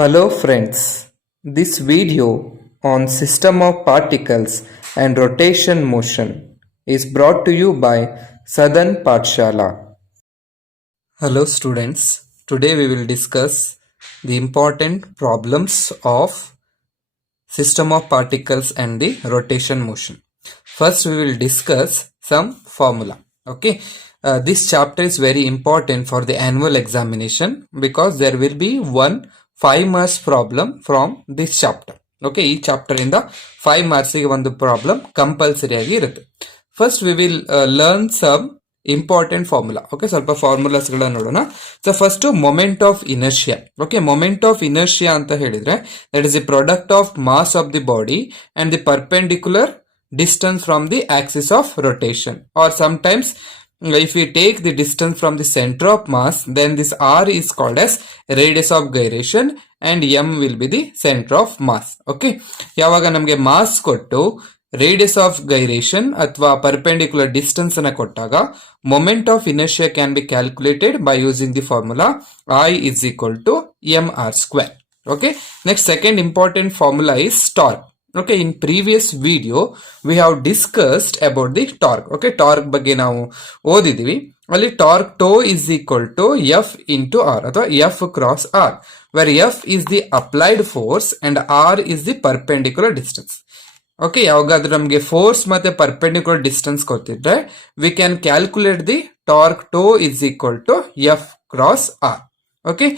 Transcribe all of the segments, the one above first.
Hello friends, this video on system of particles and rotation motion is brought to you by Southern Pathshala. Hello students, today we will discuss the important problems of system of particles and the rotation motion. First we will discuss some formula. Okay, this chapter is very important for the annual examination because there will be one 5 marks problem from this chapter. Okay, ಈ chapter ಇಂದ 5 marks ಗೆ ಒಂದು problem compulsory ಆಗಿ ಇರುತ್ತೆ. First we will learn some important formula. Okay, ಸ್ವಲ್ಪ formulas ಗಳನ್ನ ನೋಡೋಣ. So first moment of inertia. Okay, moment of inertia ಅಂತ ಹೇಳಿದ್ರೆ that is the product of mass of the body and the perpendicular distance from the axis of rotation, or sometimes if we take the distance from the center of mass, then this r is called as radius of gyration and m will be the center of mass. Okay, ಯಾವಾಗ ನಮಗೆ mass ಕೊಟ್ಟು radius of gyration ಅಥವಾ perpendicular distance ಅನ್ನ ಕೊಟ್ಟಾಗ moment of inertia can be calculated by using the formula I is equal to mr square. Okay, next second important formula is torque. Okay, in previous video we have discussed about the torque. Okay, torque ಬಗ್ಗೆ ನಾವು ಓದಿದೀವಿ. ಅಲ್ಲಿ torque toe is equal to F into R ಅಥವಾ F cross R, where F is the applied force and R is the perpendicular distance. Okay, ಯಾವಾಗಾದ್ರೂ ನಮಗೆ force ಮತ್ತೆ perpendicular distance ಕೊಟ್ಟಿದ್ರೆ we can calculate the torque toe is equal to F cross R. Okay,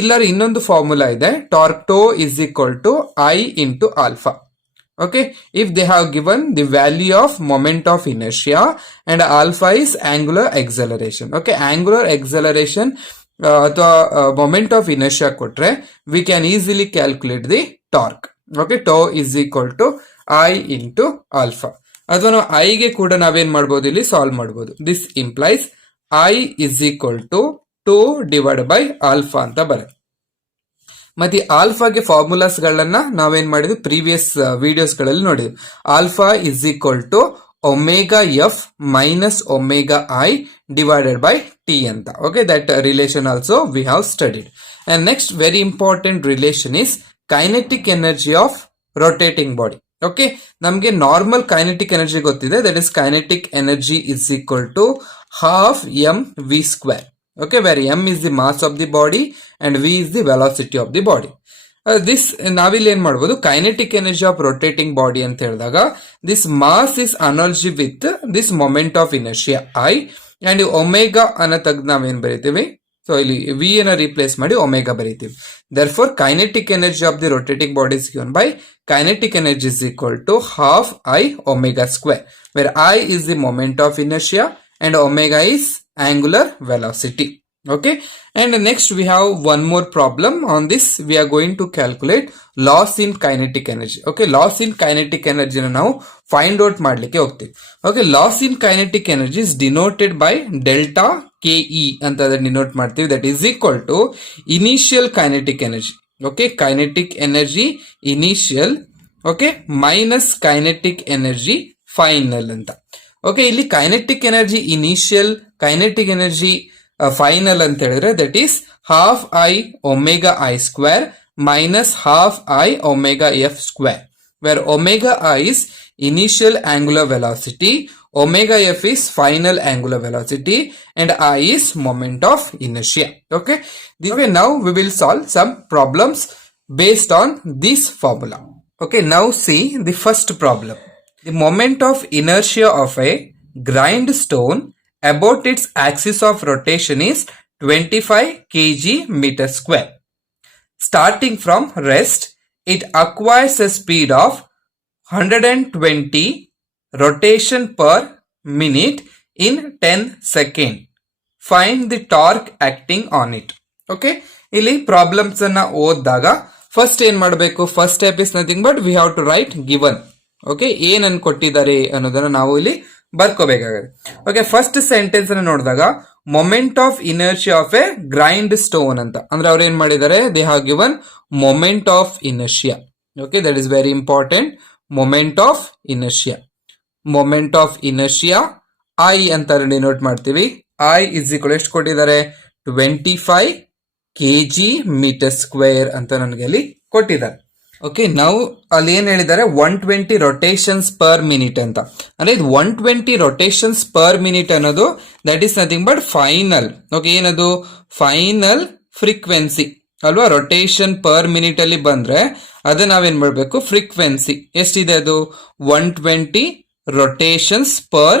ಇಲ್ಲರ ಇನ್ನೊಂದು formula ಇದೆ, torque toe is equal to I into alpha. Okay, if they have given the value of moment of inertia and alpha is angular acceleration. Okay, angular acceleration ಅಥವಾ moment of inertia ಕೊಟ್ರೆ we can easily calculate the torque. Okay, tau is equal to I into alpha. ಅಥವಾ ನಾವು I ಗೆ ಕೂಡ ನಾವೇನ್ ಮಾಡಬಹುದು, ಇಲ್ಲಿ solve ಮಾಡಬಹುದು. This implies I is equal to 2 divided by alpha ಅಂತ ಬರುತ್ತೆ. ಮತ್ತೆ ಆಲ್ಫಾಗೆ ಫಾರ್ಮುಲಾಸ್ ಗಳನ್ನ ನಾವೇನ್ ಮಾಡಿದ್ವಿ, ಪ್ರೀವಿಯಸ್ ವಿಡಿಯೋಸ್ ಗಳಲ್ಲಿ ನೋಡಿದ್ವಿ. Alpha is equal to omega F minus omega I divided by T ಅಂತ. Okay, that relation also we have studied. And next very important relation is kinetic energy of rotating body. Okay, ನಮ್ಗೆ normal kinetic energy ಗೊತ್ತಿದೆ, that is kinetic energy is equal to half M V square. Okay, where m is the mass of the body and v is the velocity of the body. This ನಾವಿಲ್ಲಿ ಏನ್ ಮಾಡಬಹುದು, kinetic energy of rotating body ಅಂತ ಹೇಳಿದಾಗ this mass is analogy with this moment of inertia I, and omega ಅನ್ನ ತೆಗೆದು ನಾವೇನ್ ಬರೀತೀವಿ, so ಇಲ್ಲಿ v ಅನ್ನ ರೀಪ್ಲೇಸ್ ಮಾಡಿ ಒಮೆಗಾ ಬರೀತೀವಿ. Therefore kinetic energy of the rotating body is given by kinetic energy is equal to half I omega square, where I is the moment of inertia and omega is angular velocity. Okay, and next we have one more problem. On this we are going to calculate loss in kinetic energy. Okay, loss in kinetic energy na ನಾವು find out ಮಾಡ್ಲಿಕ್ಕೆ ಹೋಗ್ತೀವಿ. Okay, loss in kinetic energy is denoted by delta ke ಅಂತ ಅದನ್ನ denote ಮಾಡ್ತೀವಿ. that is equal to initial kinetic energy. Okay, kinetic energy initial, okay, minus kinetic energy final ಅಂತ. Okay, ಇಲ್ಲಿ kinetic energy initial, kinetic energy final ಅಂತ ಹೇಳಿದ್ರೆ that is half I omega i square minus half I omega f square, where omega i is initial angular velocity, omega f is final angular velocity and I is moment of inertia. Okay, this way now we will solve some problems based on this formula. Okay, now see the first problem. The moment of inertia of a grindstone about its axis of rotation is 25 kg meter square. Starting from rest, it acquires a speed of 120 rotation per minute in 10 seconds. Find the torque acting on it. Okay, ಇಲ್ಲಿ problems ಅನ್ನ ಓದಿದಾಗ first ಏನ್ ಮಾಡಬೇಕು, first step is nothing but we have to write given. Okay, ಏನನ್ನು ಕೊಟ್ಟಿದ್ದಾರೆ ಅನ್ನೋದನ್ನ ನಾವು ಇಲ್ಲಿ ಬರ್ಕೋಬೇಕಾಗುತ್ತೆ. ಓಕೆ, ಫಸ್ಟ್ ಸೆಂಟೆನ್ಸ್ ಅನ್ನು ನೋಡಿದಾಗ moment of inertia of A grind stone ಅಂತ ಅಂದ್ರೆ ಅವ್ರು ಏನ್ ಮಾಡಿದ್ದಾರೆ, they have given moment of inertia. Okay, that is very important. Moment of inertia, moment of inertia I ಅಂತ ಡಿನೋಟ್ ಮಾಡ್ತೀವಿ. ಐ ಇಸ್ ಈಕ್ವಲ್ ಎಷ್ಟು ಕೊಟ್ಟಿದ್ದಾರೆ, 25 kg/m² ಅಂತ ನನಗೆ ಅಲ್ಲಿ ಕೊಟ್ಟಿದ್ದಾರೆ. ಓಕೆ, ನಾವು ಅಲ್ಲಿ ಏನ್ ಹೇಳಿದ್ದಾರೆ 120 ರೊಟೇಷನ್ಸ್ ಪರ್ ಮಿನಿಟ್ ಅಂತ. ಅಂದ್ರೆ ಇದು 120 ರೊಟೇಷನ್ಸ್ ಪರ್ ಮಿನಿಟ್ ಅನ್ನೋದು that is nothing but final. Okay, ಏನದು ಫೈನಲ್ ಫ್ರೀಕ್ವೆನ್ಸಿ ಅಲ್ವಾ. ರೊಟೇಷನ್ ಪರ್ ಮಿನಿಟ್ ಅಲ್ಲಿ ಬಂದ್ರೆ ಅದು ನಾವೇನ್ ಮಾಡ್ಬೇಕು, ಫ್ರೀಕ್ವೆನ್ಸಿ ಎಷ್ಟಿದೆ ಅದು 120 ರೊಟೇಷನ್ಸ್ ಪರ್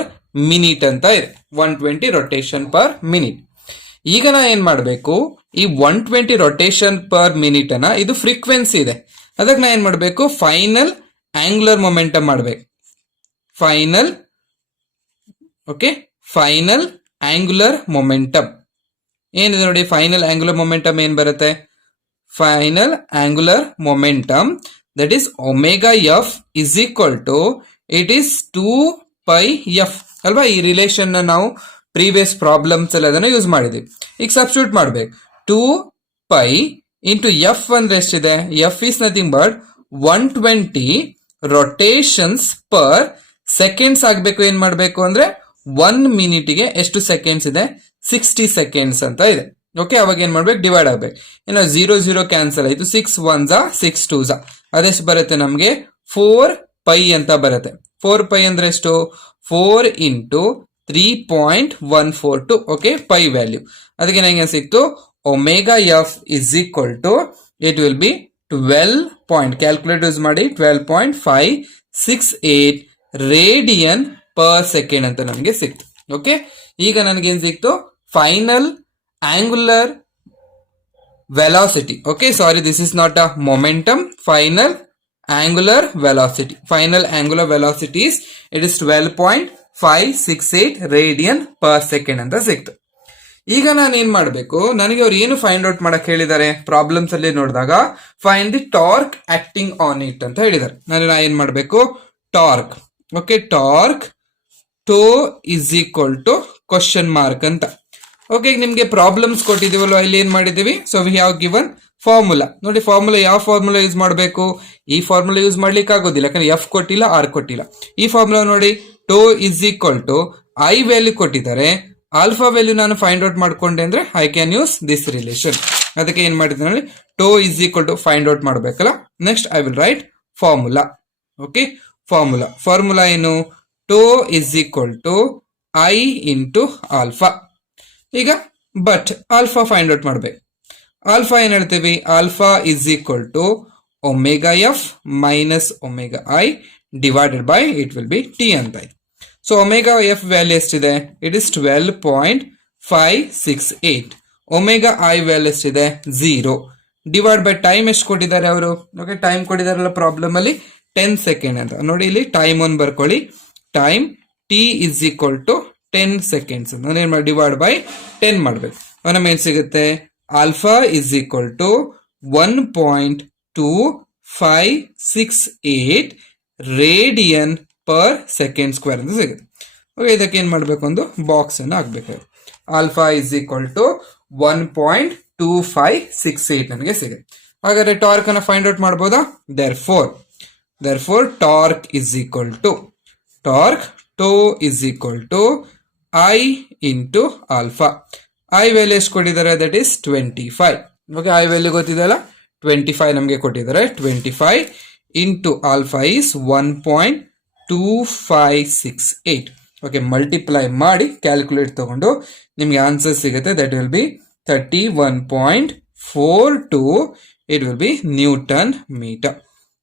ಮಿನಿಟ್ ಅಂತ ಇದೆ. 120 ರೊಟೇಷನ್ ಪರ್ ಮಿನಿಟ್. ಈಗ ನಾ ಏನ್ ಮಾಡ್ಬೇಕು, ಈ 120 ರೊಟೇಷನ್ ಪರ್ ಮಿನಿಟ್ ಅನ್ನ ಇದು ಫ್ರೀಕ್ವೆನ್ಸಿ ಇದೆ, ಅದಕ್ಕೆ ನಾ ಏನ್ ಮಾಡ್ಬೇಕು, ಫೈನಲ್ ಆಂಗ್ಯುಲರ್ ಮೊಮೆಂಟಮ್ ಮಾಡ್ಬೇಕು. ಫೈನಲ್ ಫೈನಲ್ ಆಂಗ್ಯುಲರ್ ಮೊಮೆಂಟಮ್ ಏನಿದೆ ನೋಡಿ. ಫೈನಲ್ ಆಂಗ್ಯುಲರ್ ಮೊಮೆಂಟಮ್ ಏನ್ ಬರುತ್ತೆ, final angular momentum that is omega f is equal to it is 2πf ಅಲ್ವಾ. ಈ ರಿಲೇಷನ್ ನಾವು ಪ್ರೀವಿಯಸ್ ಪ್ರಾಬ್ಲಮ್ಸ್ ಎಲ್ಲ ಅದನ್ನ ಯೂಸ್ ಮಾಡಿದ್ವಿ. ಈಗ ಸಬ್ಸ್ಟಿಟ್ಯೂಟ್ ಮಾಡ್ಬೇಕು. 2π ಇಂಟು ಎಫ್ ಅಂದ್ರೆ ಎಷ್ಟಿದೆ, F is nothing but 120 rotations per seconds ಆಗ್ಬೇಕು. ಏನ್ ಮಾಡ್ಬೇಕು ಅಂದ್ರೆ 1 ಮಿನಿಟ್ಗೆ ಎಷ್ಟು ಸೆಕೆಂಡ್ಸ್ ಇದೆ, 60 ಸೆಕೆಂಡ್ಸ್ ಅಂತ ಇದೆ. ಓಕೆ, ಅವಾಗ ಏನ್ ಮಾಡ್ಬೇಕು, ಡಿವೈಡ್ ಆಗ್ಬೇಕು. ಇನ್ನು 0 ಕ್ಯಾನ್ಸಲ್ ಆಯ್ತು, 6 1s 6 2s ಅದೆಷ್ಟು ಬರುತ್ತೆ ನಮ್ಗೆ, 4π ಅಂತ ಬರುತ್ತೆ. 4π ಅಂದ್ರೆ ಎಷ್ಟು, 4 ಇಂಟು 3.142. ಓಕೆ, ಪೈ ವ್ಯಾಲ್ಯೂ ಅದಕ್ಕೆ ನಂಗೆ ಸಿಕ್ತು omega f is equal to it will be 12 calculate use ಮಾಡಿ 12.568 ರೇಡಿಯನ್ ಪರ್ ಸೆಕೆಂಡ್ ಅಂತ ನಮಗೆ ಸಿಕ್ತು. ಓಕೆ, ಈಗ ನನಗೇನ್ ಸಿಕ್ತು, final angular velocity. Okay, sorry, this is not a momentum. Final angular velocity, final angular velocity it is 12.568 radian per second ಅಂತ ಸಿಕ್ತು. ಈಗ ನಾನು ಏನ್ ಮಾಡ್ಬೇಕು, ನನಗೆ ಅವ್ರು ಏನು ಫೈಂಡ್ ಔಟ್ ಮಾಡಕ್ ಹೇಳಿದ್ದಾರೆ ಪ್ರಾಬ್ಲಮ್ಸ್ ಅಲ್ಲಿ ನೋಡಿದಾಗ, find the torque acting on it ಅಂತ ಹೇಳಿದ್ದಾರೆ. ನಾ ಏನ್ ಮಾಡ್ಬೇಕು, torque. Okay, torque tau is equal to question mark ಅಂತ. ಓಕೆ, ನಿಮ್ಗೆ ಪ್ರಾಬ್ಲಮ್ಸ್ ಕೊಟ್ಟಿದೀವಲ್ವಾ, ಇಲ್ಲಿ ಏನ್ ಮಾಡಿದೀವಿ, so we have given formula. ನೋಡಿ, ಫಾರ್ಮುಲಾ ಯಾವ ಫಾರ್ಮುಲಾ ಯೂಸ್ ಮಾಡಬೇಕು, ಈ ಫಾರ್ಮುಲಾ ಯೂಸ್ ಮಾಡ್ಲಿಕ್ಕೆ ಆಗೋದಿಲ್ಲ, ಯಾಕಂದ್ರೆ ಎಫ್ ಕೊಟ್ಟಿಲ್ಲ, ಆರ್ ಕೊಟ್ಟಿಲ್ಲ. ಈ ಫಾರ್ಮುಲಾ ನೋಡಿ, tau is equal to I value ಕೊಟ್ಟಿದ್ದಾರೆ, ಆಲ್ಫಾ ವ್ಯಾಲ್ಯೂ ನಾನು ಫೈಂಡ್ ಔಟ್ ಮಾಡ್ಕೊಂಡೆ ಅಂದ್ರೆ I can use this relation. ಅದಕ್ಕೆ ಏನ್ ಮಾಡಿದ್ರೆ ನೋಡಿ, tau is equal to find out ಮಾಡ್ಬೇಕಲ್ಲ. Next I will write formula. Okay, formula ಏನು, tau is equal to I into alpha. ಈಗ ಬಟ್ ಆಲ್ಫಾ ಫೈಂಡ್ ಔಟ್ ಮಾಡ್ಬೇಕು. ಆಲ್ಫಾ ಏನ್ ಹೇಳ್ತೀವಿ, alpha is equal to omega F minus omega I divided by it will B T ಅಂತ. So omega F value ಎಷ್ಟಿದೆ, it is 12.568. Omega I value ಎಷ್ಟಿದೆ, 0 divide by time ಎಷ್ಟು ಕೊಟ್ಟಿದ್ದಾರೆ ಅವರು. Okay, time ಕೊಟ್ಟಿದಾರಲ್ಲ problem ಅಲ್ಲಿ 10 second ಅಂತ. ನೋಡಿ, ಇಲ್ಲಿ ಟೈಮ್ ಒಂದು ಬರ್ಕೊಳ್ಳಿ, time t is equal to 10 seconds ಅಂತ. ಏನ್ ಮಾಡಿ, ಡಿವೈಡ್ ಬೈ 10 ಮಾಡ್ಬೇಕು. ನಮ್ಗೆ ಏನ್ ಸಿಗುತ್ತೆ, alpha is equal to 1.2568 radian per second square ಅಂತ ಸಿಗುತ್ತೆ. ಓಕೆ, ಇದಕ್ಕೆ ಏನ್ ಮಾಡ್ಬೇಕು, ಒಂದು ಬಾಕ್ಸ್ ಅನ್ನು ಹಾಕ್ಬೇಕು. ಆಲ್ಫಾ ಇಸ್ ಈಕ್ವಲ್ ಟು 1.2568 ನನಗೆ ಸಿಗುತ್ತೆ. ಹಾಗಾದ್ರೆ ಟಾರ್ಕ್ ಅನ್ನ ಫೈಂಡ್ ಔಟ್ ಮಾಡಬಹುದಾ. Therefore torque is equal to tau is equal to I into alpha. I value ಎಷ್ಟು ಕೊಟ್ಟಿದ್ದಾರೆ, that is 25. Okay, I value ಗೊತ್ತಿದೆಯಲ್ಲ, 25 ನಮಗೆ ಕೊಟ್ಟಿದ್ದಾರೆ. 25 into alpha is 1.2568. Okay, multiply ಮಾಡಿ ಕ್ಯಾಲ್ಕುಲೇಟ್ ತಗೊಂಡು ನಿಮ್ಗೆ ಆನ್ಸರ್ ಸಿಗುತ್ತೆ. That will be 31.42. It will be newton metre.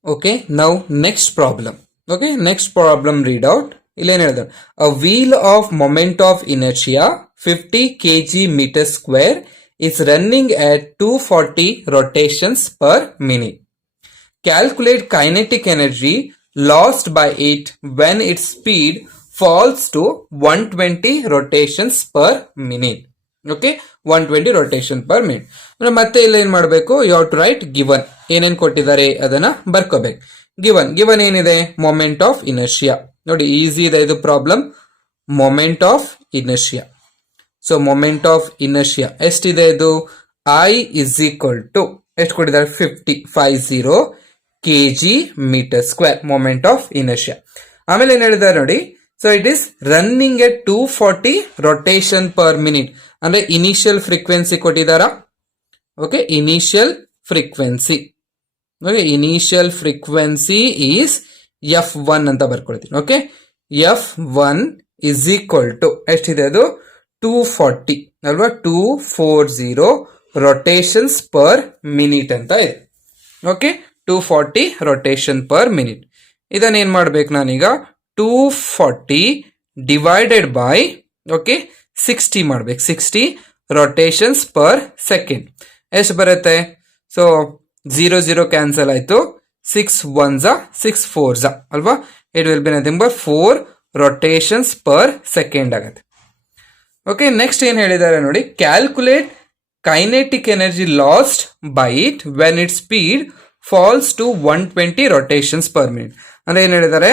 Okay, now next problem. Okay, next problem read out. ಇಲ್ಲೇನು ಹೇಳಿದ್ರು, a wheel of moment of inertia 50 kg/m² is running at 240 rotations per minute. Calculate kinetic energy lost by it when its speed falls to 120 rotations per minute. Okay, 120 rotation per minute. ಮತ್ತೆ ಇಲ್ಲಿ ಏನ್ ಮಾಡಬೇಕು, you have to write given. ಏನೇನ್ ಕೊಟ್ಟಿದ್ದಾರೆ ಅದನ್ನ ಬರ್ಕೋಬೇಕು. Given ಏನಿದೆ, moment of inertia. ನೋಡಿ, ಈಸಿ ಇದೆ ಇದು problem. Moment of inertia. So moment of inertia ಎಷ್ಟಿದೆ, ಇದು ಐ ಇಸ್ ಈಕ್ವಲ್ ಟು ಎಷ್ಟು ಕೊಟ್ಟಿದ್ದಾರೆ, 50 kg/m². Moment of inertia. ಆಮೇಲೆ ಏನ್ ಹೇಳಿದ್ದಾರೆ ನೋಡಿ, so it is running at 240 rotation per minute. ಅಂದ್ರೆ ಇನಿಷಿಯಲ್ ಫ್ರೀಕ್ವೆನ್ಸಿ ಕೊಟ್ಟಿದಾರ, Okay, initial frequency. Okay, initial frequency is f1 ಅಂತ ಬರ್ಕೊಳ್ತೀನಿ. Okay, f1 is equal to ಎಷ್ಟಿದೆ ಅದು 240 ಅಲ್ವಾ, 240 rotations per minute ಅಂತ ಇದೆ. Okay, 240 rotation per minute. ಇದನ್ನ ಏನ್ ಮಾಡ್ಬೇಕು ನಾನೀಗ 240 ಡಿವೈಡೆಡ್ ಬೈ ಓಕೆ 60 ಮಾಡ್ಬೇಕು. 60 rotations per second ಎಷ್ಟು ಬರುತ್ತೆ? ಸೊ 0 ಕ್ಯಾನ್ಸಲ್ ಆಯ್ತು, 6 1s 6 4s ಅಲ್ವಾ, it will be nothing but 4 rotations per second ಆಗುತ್ತೆ. ಓಕೆ, ನೆಕ್ಸ್ಟ್ ಏನ್ ಹೇಳಿದ್ದಾರೆ ನೋಡಿ, calculate kinetic energy lost by it when it speed falls to 120 rotations per minute. ಅಂದ್ರೆ ಏನ್ ಹೇಳಿದ್ದಾರೆ,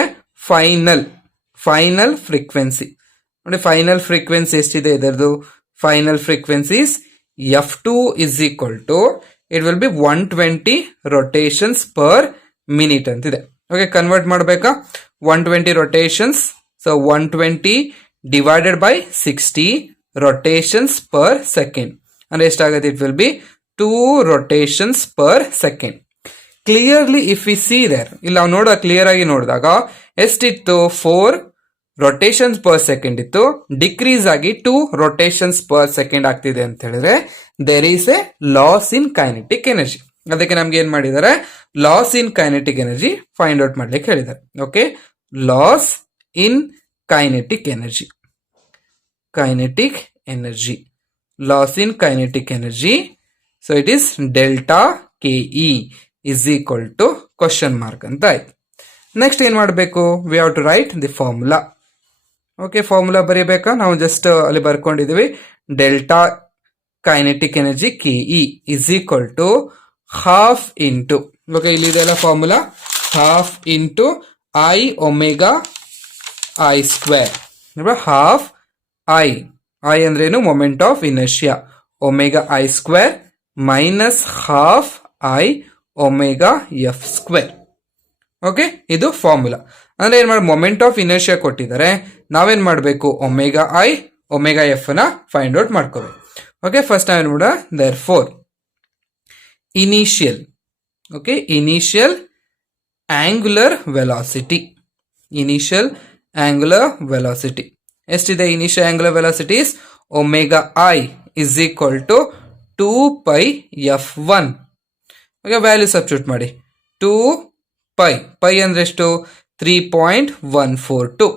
ಫೈನಲ್ ಫ್ರೀಕ್ವೆನ್ಸಿ ನೋಡಿ. ಫೈನಲ್ ಫ್ರೀಕ್ವೆನ್ಸಿ ಎಷ್ಟಿದೆ ಇದರದು? Final frequency f2 is equal to it will be 120 rotations per minute ಅಂತಿದೆ. ಓಕೆ, ಕನ್ವರ್ಟ್ ಮಾಡಬೇಕಾ? 120 rotations, so 120 divided by 60 rotations per second ಅಂದ್ರೆ ಎಷ್ಟಾಗುತ್ತೆ? It will be 2 rotations per second. Clearly if we see there, ಇಲ್ಲಿ ನಾವು ನೋಡ clear ಆಗಿ ನೋಡಿದಾಗ ಎಷ್ಟಿತ್ತು? 4 rotations per second ಇತ್ತು, ಡಿಕ್ರೀಸ್ ಆಗಿ 2 rotations per second ಆಗ್ತಿದೆ ಅಂತ ಹೇಳಿದ್ರೆ there is a loss in kinetic energy. ಅದಕ್ಕೆ ನಮ್ಗೆ ಏನ್ ಮಾಡಿದ್ದಾರೆ, loss in kinetic energy find out ಮಾಡ್ಲಿಕ್ಕೆ ಹೇಳಿದ್ದಾರೆ. Okay, loss in kinetic energy, loss in kinetic energy. So it is delta KE is equal to question mark ಅಂತ ಆಯ್ತು. Next ಏನ್ ಮಾಡಬೇಕು? We have to write the formula. Okay, formula ಬರೀಬೇಕಾ? ನಾವು just ಅಲ್ಲಿ ಬರ್ಕೊಂಡಿದೀವಿ, delta kinetic energy KE is equal to half into, okay ಇಲ್ಲಿ ಇದೆಲ್ಲ formula, half into I omega I square. Half I ಅಂದ್ರೇನು? Moment of inertia, omega I square minus half I omega F square. Okay, ಇದು formula. ಅಂದ್ರೆ ಏನ್ ಮಾಡಿ, moment of inertia ಕೊಟ್ಟಿದ್ದಾರೆ, ನಾವೇನ್ ಮಾಡಬೇಕು? ಒಮೆಗಾ I ಒಮೆಗಾ F ನ ಫೈಂಡ್ ಔಟ್ ಮಾಡ್ಕೋಬೇಕು. ಓಕೆ, ಫಸ್ಟ್ ನಾವೇನ್ ಮಾಡ, therefore initial, okay initial angular velocity, initial angular velocity ಎಷ್ಟಿದೆ? Initial angular velocities omega I is equal to 2 pi f1. Okay, value substitute ಮಾಡಿ. 2 pi ಅಂದ್ರೆ ಎಷ್ಟು? 3.142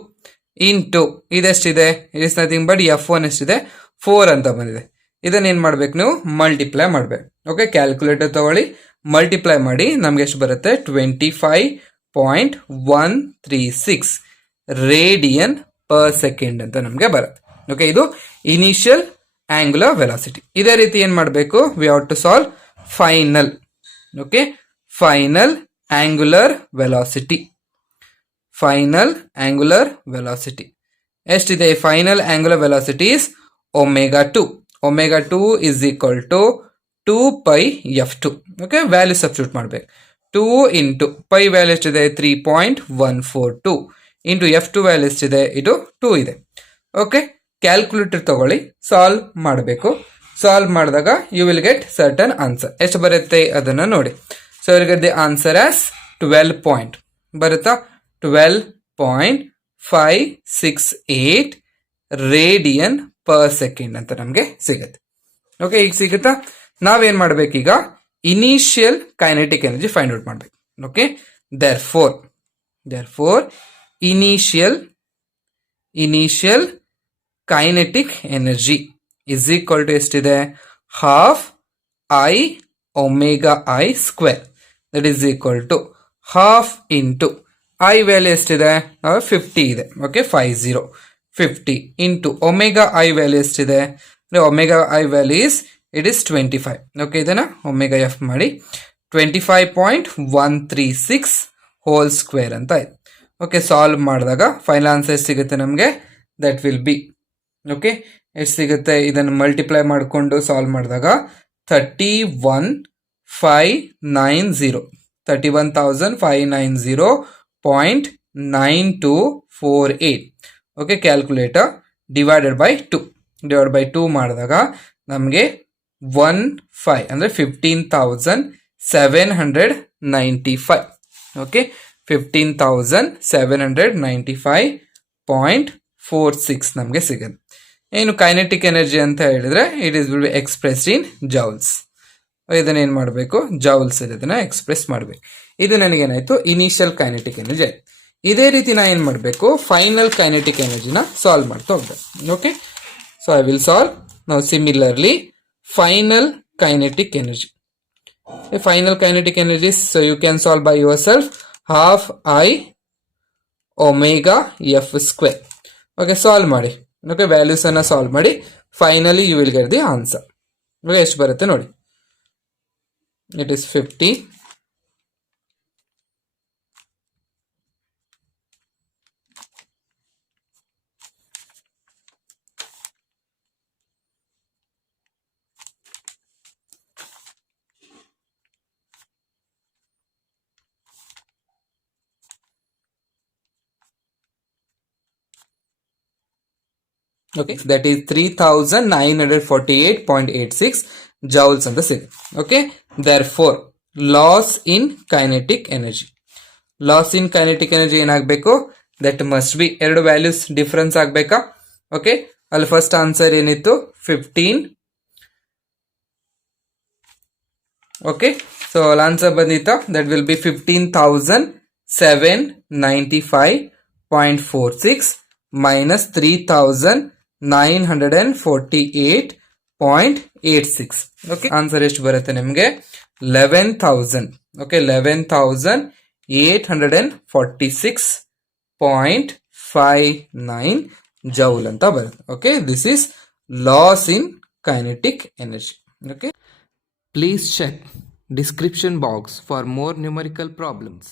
into ಇದೆಷ್ಟಿದೆ? It is nothing but f1 ಎಷ್ಟಿದೆ? 4 ಅಂತ ಬಂದಿದೆ. ಇದನ್ನ ಏನ್ ಮಾಡ್ಬೇಕು ನೀವು? ಮಲ್ಟಿಪ್ಲೈ ಮಾಡ್ಬೇಕು. ಓಕೆ, ಕ್ಯಾಲ್ಕುಲೇಟರ್ ತಗೊಳ್ಳಿ, ಮಲ್ಟಿಪ್ಲೈ ಮಾಡಿ, ನಮ್ಗೆ ಎಷ್ಟು ಬರುತ್ತೆ? 25.136 ರೇಡಿಯನ್ ಪರ್ ಸೆಕೆಂಡ್ ಅಂತ ನಮ್ಗೆ ಬರುತ್ತೆ. ಓಕೆ, ಇದು ಇನಿಷಿಯಲ್ ಆಂಗುಲರ್ ವೆಲಾಸಿಟಿ. ಇದೇ ರೀತಿ ಏನ್ ಮಾಡಬೇಕು? We have to solve final. Okay, final angular velocity, final angular velocity ಎಷ್ಟಿದೆ? Final angular velocity is omega 2. Omega 2 is equal to 2 pi f2. Okay, value substitute ಮಾಡ್ಬೇಕು. 2 ಇಂಟು ಪೈ ವ್ಯಾಲ್ಯೂ ಎಷ್ಟಿದೆ? 3.142 into F2 value ಎಷ್ಟಿದೆ? ಇದು 2 ಇದೆ. Okay, calculator ತಗೊಳ್ಳಿ, solve ಮಾಡಬೇಕು. Solve ಮಾಡಿದಾಗ you will get certain answer. ಎಷ್ಟು ಬರುತ್ತೆ ಅದನ್ನ ನೋಡಿ. So you will get the answer as 12 point ಬರುತ್ತಾ? 12.568 ರೇಡಿಯನ್ ಪರ್ ಸೆಕೆಂಡ್ ಅಂತ ನಮಗೆ ಸಿಗುತ್ತೆ. ಓಕೆ, ಈಗ ಸಿಗುತ್ತಾ? ನಾವೇನ್ ಮಾಡ್ಬೇಕೀಗ? Initial kinetic energy find out ಮಾಡ್ಬೇಕು. Okay, therefore initial kinetic energy is equal to ಎಷ್ಟಿದೆ? Half I omega I square, that is equal to half into I value ಎಷ್ಟಿದೆ? 50 ಇದೆ. Okay, 50 into omega I value ಎಷ್ಟಿದೆ? Omega I value it is 25. Okay, ಇದನ್ನ omega F ಮಾಡಿ 25.136 whole square ಅಂತ ಆಯ್ತು. Okay, solve ಮಾಡಿದಾಗ final answer ಸಿಗುತ್ತೆ ನಮಗೆ. ದಟ್ ವಿಲ್ ಬಿ, ಓಕೆ ಎಷ್ಟು ಸಿಗುತ್ತೆ? ಇದನ್ನು ಮಲ್ಟಿಪ್ಲೈ ಮಾಡಿಕೊಂಡು ಸಾಲ್ವ್ ಮಾಡಿದಾಗ 31,590.9248. ಓಕೆ, ಕ್ಯಾಲ್ಕುಲೇಟರ್ ಡಿವೈಡೆಡ್ ಬೈ 2 ಮಾಡಿದಾಗ ನಮಗೆ 15 ಅಂದ್ರೆ 15,795. ಓಕೆ, 15,795.46 ನಮಗೆ ಸಿಗುತ್ತೆ. ಏನು ಕೈನೆಟಿಕ್ ಎನರ್ಜಿ ಅಂತ ಹೇಳಿದ್ರೆ it is will be expressed in joules. ಇದನ್ನ ಏನ್ ಮಾಡಬೇಕು, ಜೌಲ್ಸ್ ಇದನ್ನ ಎಕ್ಸ್ಪ್ರೆಸ್ ಮಾಡಬೇಕು. ಇದು ನನಗೇನಾಯ್ತು, ಇನಿಷಿಯಲ್ ಕೈನೆಟಿಕ್ ಎನರ್ಜಿ ಆಯ್ತು. ಇದೇ ರೀತಿ ನಾ ಏನ್ ಮಾಡಬೇಕು, ಫೈನಲ್ ಕೈನೆಟಿಕ್ ಎನರ್ಜಿನ ಸಾಲ್ವ್ ಮಾಡ್ತಾ ಹೋಗ್ಬೇಕು. Okay, so I will solve ನಾವು similarly final kinetic energy. A final kinetic energy, so you can solve by yourself, half I omega f square. Okay, solve ಮಾಡಿ. Okay, values ಅನ್ನ solve ಮಾಡಿ. Finally you will get the answer. Okay, ಎಷ್ಟು ಬರುತ್ತೆ ನೋಡಿ. It is 50. Okay, that is 3948.86 joules ಅಂತ ಸಿಗುತ್ತೆ. Okay, therefore loss in kinetic energy, loss in kinetic energy ಏನಾಗಬೇಕು, that must be ಎರಡು ವ್ಯಾಲ್ಯೂಸ್ ಡಿಫರೆನ್ಸ್ ಆಗಬೇಕಾ. ಓಕೆ, ಅಲ್ಲಿ ಫಸ್ಟ್ ಆನ್ಸರ್ ಏನಿತ್ತು 15. ಓಕೆ, ಸೊ ಅಲ್ಲಿ ಆನ್ಸರ್ ಬಂದಿತ್ತ, that will be 15,795.46 minus 3,948.86. Okay, answer ಎಷ್ಟು ಬರುತ್ತೆ ನಿಮಗೆ, 11,000. ಓಕೆ, 11,846.59 ಜೌಲ್ ಅಂತ ಬರುತ್ತೆ. Okay, this is loss in kinetic energy. Okay, please check description box for more numerical problems.